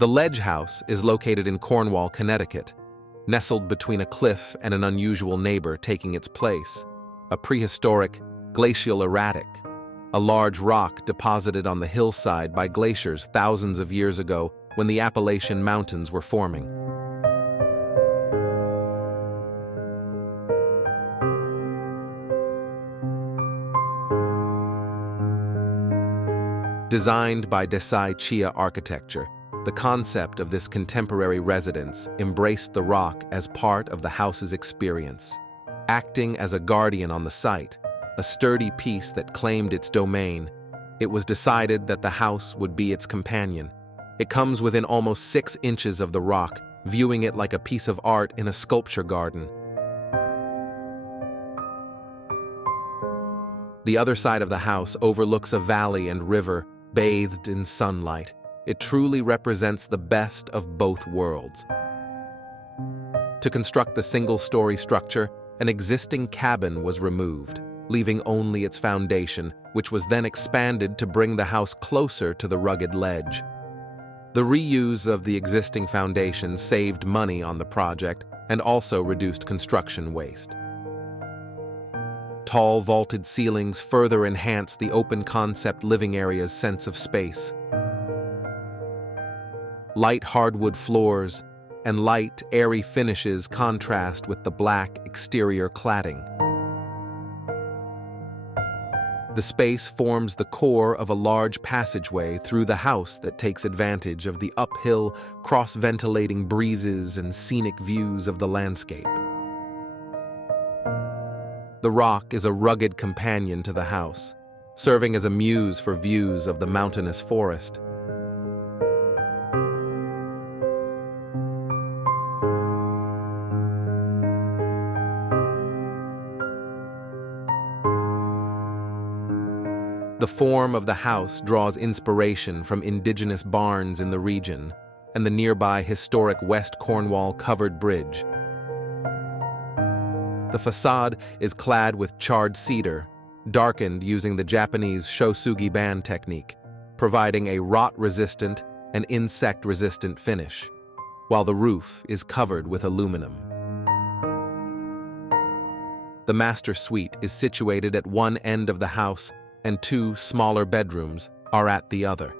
The Ledge House is located in Cornwall, Connecticut, nestled between a cliff and an unusual neighbor taking its place, a prehistoric glacial erratic, a large rock deposited on the hillside by glaciers thousands of years ago when the Appalachian Mountains were forming. Designed by Desai Chia Architecture, the concept of this contemporary residence embraced the rock as part of the house's experience, acting as a guardian on the site, a sturdy piece that claimed its domain. It was decided that the house would be its companion. It comes within almost 6 inches of the rock, viewing it like a piece of art in a sculpture garden. The other side of the house overlooks a valley and river bathed in sunlight. It truly represents the best of both worlds. To construct the single-story structure, an existing cabin was removed, leaving only its foundation, which was then expanded to bring the house closer to the rugged ledge. The reuse of the existing foundation saved money on the project and also reduced construction waste. Tall vaulted ceilings further enhance the open-concept living area's sense of space. Light hardwood floors and light, airy finishes contrast with the black exterior cladding. The space forms the core of a large passageway through the house that takes advantage of the uphill, cross-ventilating breezes and scenic views of the landscape. The rock is a rugged companion to the house, serving as a muse for views of the mountainous forest. The form of the house draws inspiration from indigenous barns in the region and the nearby historic West Cornwall Covered Bridge. The facade is clad with charred cedar, darkened using the Japanese shosugi band technique, providing a rot-resistant and insect-resistant finish, while the roof is covered with aluminum. The master suite is situated at one end of the house, and 2 smaller bedrooms are at the other.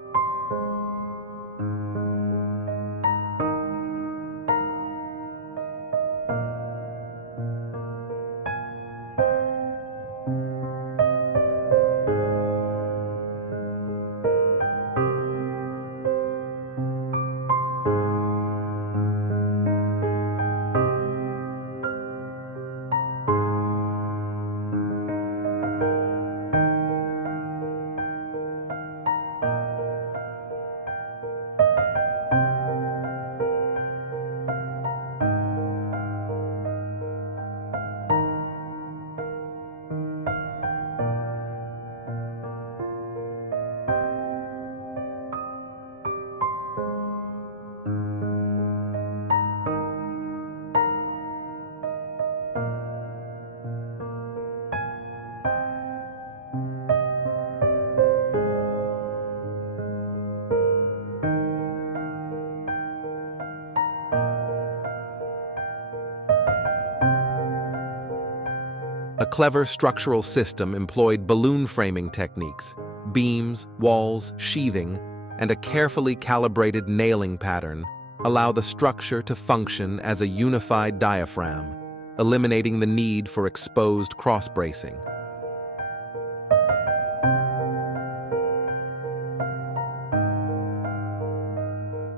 A clever structural system employed balloon framing techniques, beams, walls, sheathing, and a carefully calibrated nailing pattern allow the structure to function as a unified diaphragm, eliminating the need for exposed cross-bracing.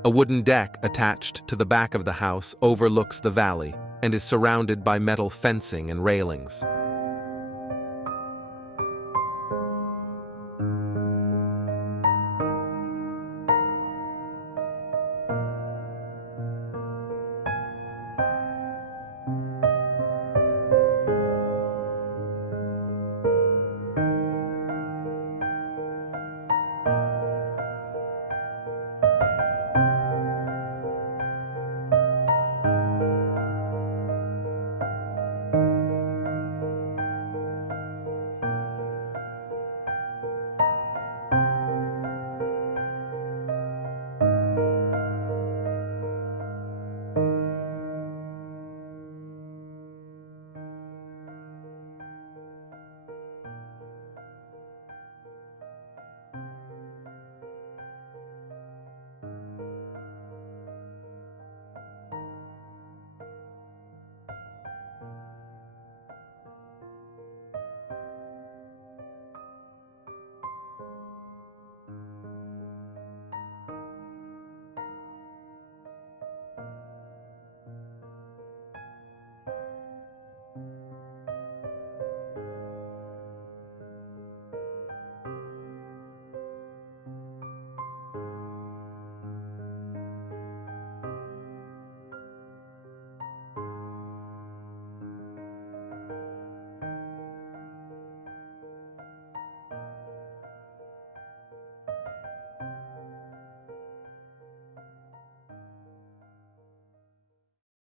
A wooden deck attached to the back of the house overlooks the valley and is surrounded by metal fencing and railings.